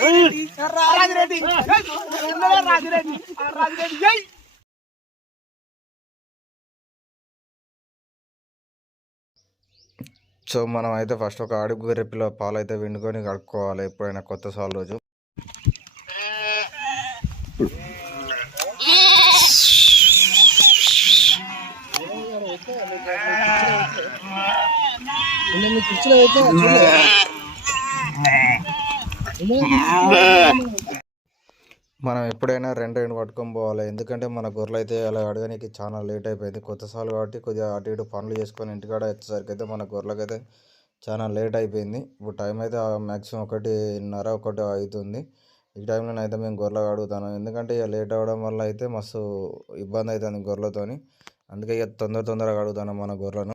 రాజిరెడ్డి రాజిరెడ్డి రాజిరెడ్డి జై సో మనం అయితే ఫస్ట్ ఒక అడుగు గొర్రె పిల్ల పాలు అయితే విండుకొని కడుక్కోవాలి ఎప్పుడైనా కొత్త సాల్ రోజు మనం ఎప్పుడైనా రెండు రెండు పట్టుకొని పోవాలి. ఎందుకంటే మన గొర్రెలు అయితే అలా అడగడానికి చాలా లేట్ అయిపోయింది. కొత్త సార్లు కాబట్టి కొద్దిగా అటు ఇటు పనులు చేసుకొని ఇంటికాడ వచ్చేసరికి అయితే మన గొర్రెలకి అయితే చాలా లేట్ అయిపోయింది. ఇప్పుడు టైం అయితే మ్యాక్సిమం ఒకటిన్నర ఒకటి అవుతుంది ఈ టైంలో అయితే మేము గొర్రెలు అడుగుతాను. ఎందుకంటే ఇక లేట్ అవ్వడం వల్ల అయితే మస్తు ఇబ్బంది అవుతుంది గొర్రెలతోని. అందుకే ఇక తొందర తొందరగా అడుగుతాను మన గొర్రెలను.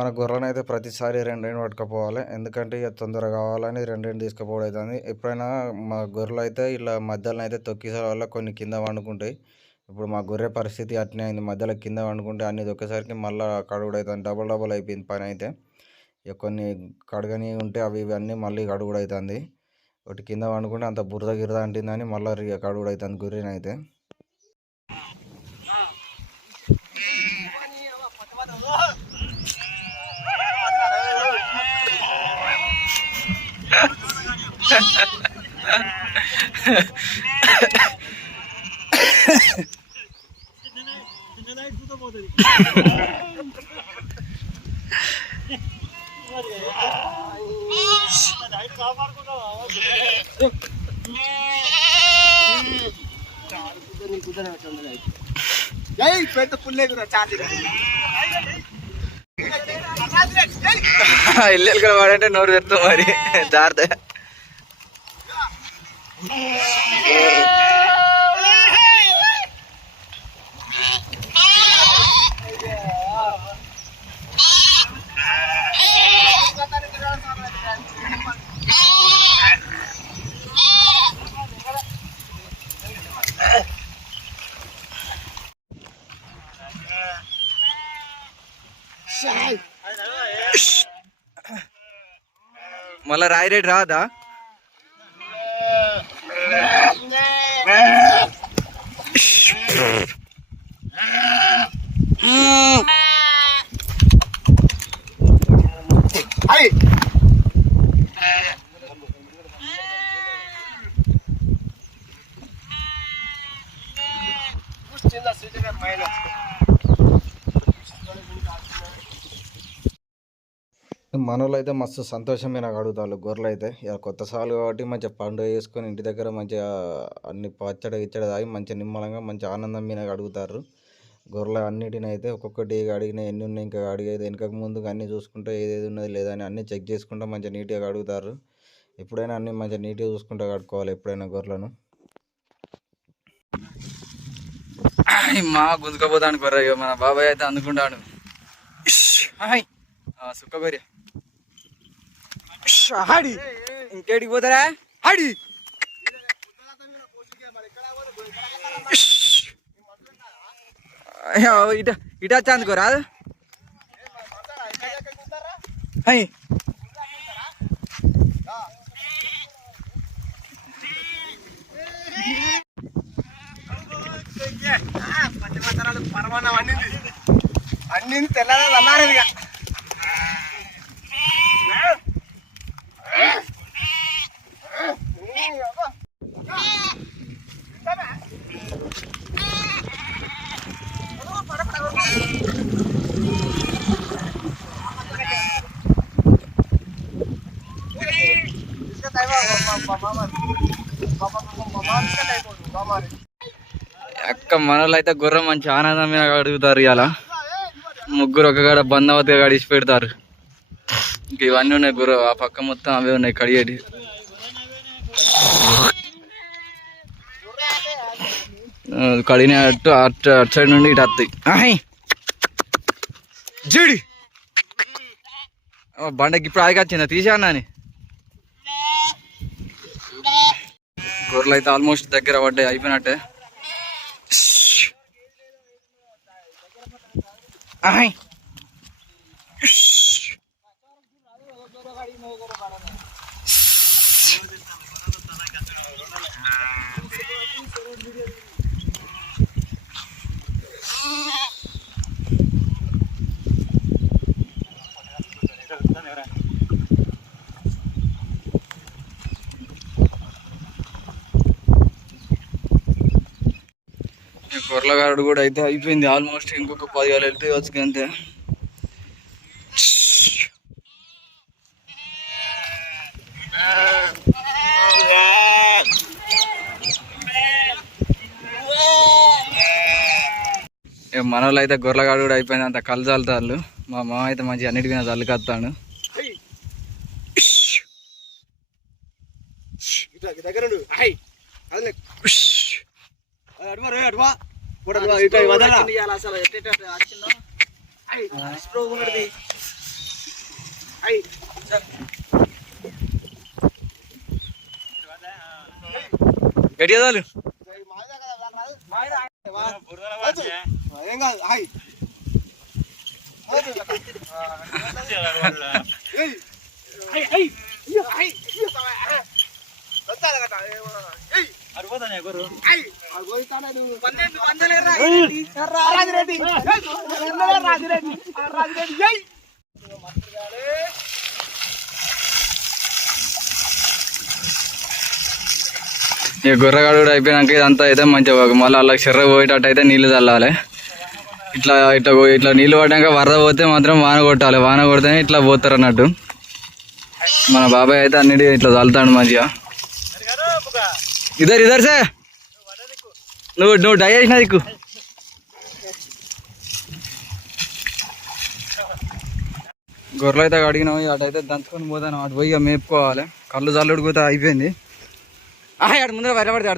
మన గొర్రెలను అయితే ప్రతిసారి రెండు రెండు పట్టుకుపోవాలి. ఎందుకంటే ఇక తొందరగా కావాలని రెండు రెండు తీసుకుపోవడం అవుతుంది. ఎప్పుడైనా మా గొర్రెలు అయితే ఇలా మధ్యలో అయితే తొక్కిసే వల్ల కొన్ని కింద వండుకుంటాయి ఇప్పుడు మా గొర్రె పరిస్థితి అట్నే అయింది. మధ్యలో కింద వండుకుంటే అన్ని దొక్కేసరికి మళ్ళీ కడుగుడు అవుతుంది. డబుల్ డబుల్ అయిపోయింది పని అయితే. ఇక కొన్ని కడగని ఉంటే అవి ఇవన్నీ మళ్ళీ కడుగుడు అవుతుంది. ఒకటి కింద వండుకుంటే అంత బురద గిరద అంటుందని మళ్ళీ ఇక కడుగుడు అవుతుంది గొర్రెనైతే. పెద్ద పుల్లే కూడా చాలి ఇల్లు వాడంటే నోరు తెరుతాం మరి జాగ్రత్త మళ్ళా రాయిరెడ్డి రాదా Mm. మనోళ్ళు అయితే మస్తు సంతోషమే నాకు అడుగుతారు గొర్రెలు అయితే ఇక కొత్త సాలు కాబట్టి మంచిగా పండుగ చేసుకొని ఇంటి దగ్గర మంచిగా అన్ని పచ్చడి గిచ్చడి తాగి మంచిగా నిమ్మలంగా మంచి ఆనందం మీద అడుగుతారు. గొర్రెలు అన్నిటిని అయితే ఒక్కొక్కటి అడిగిన ఎన్ని ఉన్నాయి ఇంకా అడిగేది వెనకకు ముందుకు అన్నీ చూసుకుంటూ ఏదేది ఉన్నది లేదా అని అన్నీ చెక్ చేసుకుంటూ మంచిగా నీట్గా అడుగుతారు ఎప్పుడైనా అన్నీ మంచిగా నీట్గా చూసుకుంటూ కడుక్కోవాలి ఎప్పుడైనా గొర్రెలను. మా గుంజుకపోతాను ఇక మన బాబాయ్ అయితే అందుకుంటాడు. హాయ్ హాడి. ఇంకేటికి పోతారా? హాడి. ఇట ఇట వచ్చా రాదు? హాయ్ పరమాన్నం అన్నింది అన్నింది తెల్లారి అన్నారు అక్క మనలో అయితే గుర్రం మంచి ఆనందమైన అడుగుతారు ఇలా ముగ్గురు ఒక కాడ బంధవతిగా గడిచి పెడతారు. ఇంక ఇవన్నీ ఉన్నాయి గుర్రం ఆ పక్క మొత్తం అవే ఉన్నాయి కడిగేటి. కడిగిన అటు అటు అటు సైడ్ నుండి ఇటు వస్తాయి ఆహై! జుడి! బండకి ఇప్పుడు ఆగి వచ్చిందా తీసాను అని గొర్రెలు అయితే ఆల్మోస్ట్ దగ్గర పడ్డాయి అయిపోయినట్టే. ఆయ్. ఈ కూడా అయితే అయిపోయింది. ఆల్మోస్ట్ ఇంకొక పదివేలు వెళ్తే వచ్చి అంతే. మన వాళ్ళు అయితే గొర్రెగాడు కూడా అయిపోయింది అంత కళ్ళు మా మామ అయితే మంచి అన్నిటికీ చల్లుకొస్తాడు. దగ్గర ఇటు వదలరా. హాయ్. స్ప్రో ఉన్నది. హాయ్. గట్టి చాలు ఏం కాదు హాయ్ ఏయ్. అయ్యో, హాయ్. అయ్యో, హాయ్. వస్తాను కదా, ఏమన్నా. ఏయ్. రాజిరెడ్డి. రాజిరెడ్డి. రాజిరెడ్డి. ఇక గొర్రెగాడు కూడా అయిపోయినాక ఇదంతా అయితే మంచిగా మళ్ళీ అలా చెర్ర పోయేటట్టు అయితే నీళ్ళు చల్లాలి. ఇట్లా ఇట్లా ఇట్లా నీళ్ళు పడ్డాక వరద పోతే మాత్రం వాన కొట్టాలి. వాన కొడితేనే ఇట్లా పోతారు అన్నట్టు. మన బాబాయ్ అయితే అన్నిటి ఇట్లా చల్లుతాడు మంచిగా. ఇద్దరు ఇద్దరు సార్. నువ్వు నువ్వు డై చేసిన దిక్కు గొర్రెలు అయితే అడిగినావు అటు అయితే దంచుకొని పోతాను. అటు పోయి మేపుకోవాలి. కళ్ళు చల్లుడు కూడా అయిపోయింది. ఆ ముందర బయట పడితే